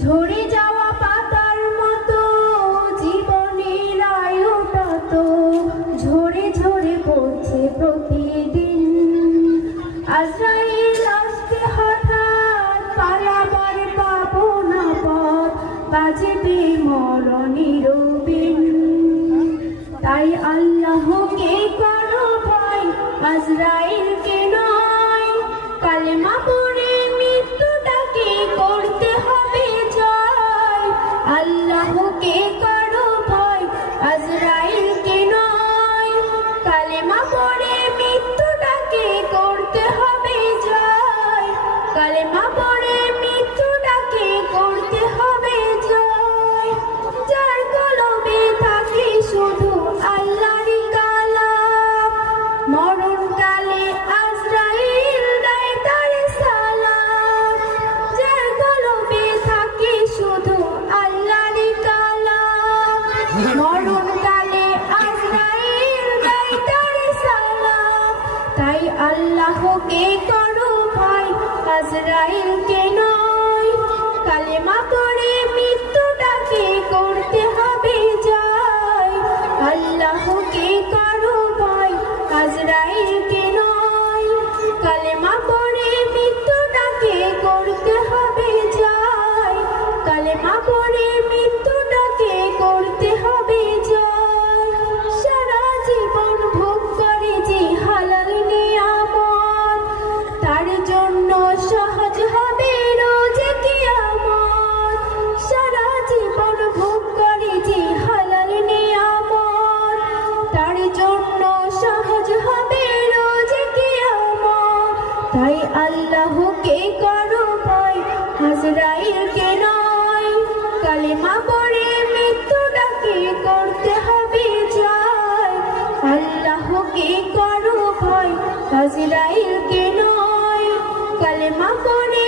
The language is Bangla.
ঝরে যাওয়া পাতার মতো জীবনের আয়ুটা তো ঝরে ঝরে পড়ছে প্রতিদিন। আজরাইল আসবে হঠাৎ, পালাবার পাবো না পথ, বাজবে মরণের বিন। তাই আল্লাহকে করো ভয়, আজরাইলকে নয়। কালেমা পড়ে মৃত্যুটাকে করতে হবে জয়। আল্লাহকে করো ভয়, আজরাইলকে নয়। কালেমা পড়ে মৃত্যুটাকে করতে হবে জয়। কালেমা পড়ে মৃত্যুটাকে করতে হবে জয়। যার কলবে থাকে শুধু আল্লাহরই কালাম, মরণকালে আজরাইল দেয় তারে সালাম। যার কলবে থাকে শুধু আল্লাহরই কালাম, মরণকালে আজরাইল দেয় তারে সালাম। তাই আল্লাহকে করো ভয়, আজরাইলকে নয়। কালেমা পড়ে মৃত্যুটাকে করতে হবে জয়। আল্লাহকে করো ভয়, আজরাইলকে নয়। কালেমা পড়ে মৃত্যুটাকে করতে হবে জয়। কালেমা পড়ে মৃত্যুটাকে করতে হবে জয়। সারা জীবন ভোগ করে যে হালাল নিয়ামত, তার জন্য সহজ হবে রোজে কিয়ামত। সারা জীবন ভোগ করে যে হালাল নিয়ামত, তার জন্য সহজ হবে রোজে কিয়ামত। তাই আল্লাহকে করো ভয়, আজরাইলকে নয়। কালেমা পড়ে মৃত্যুটাকে করতে হবে জয়। আল্লাহকে করো ভয়, আজরাইলকে নয়। কালেমা পড়ে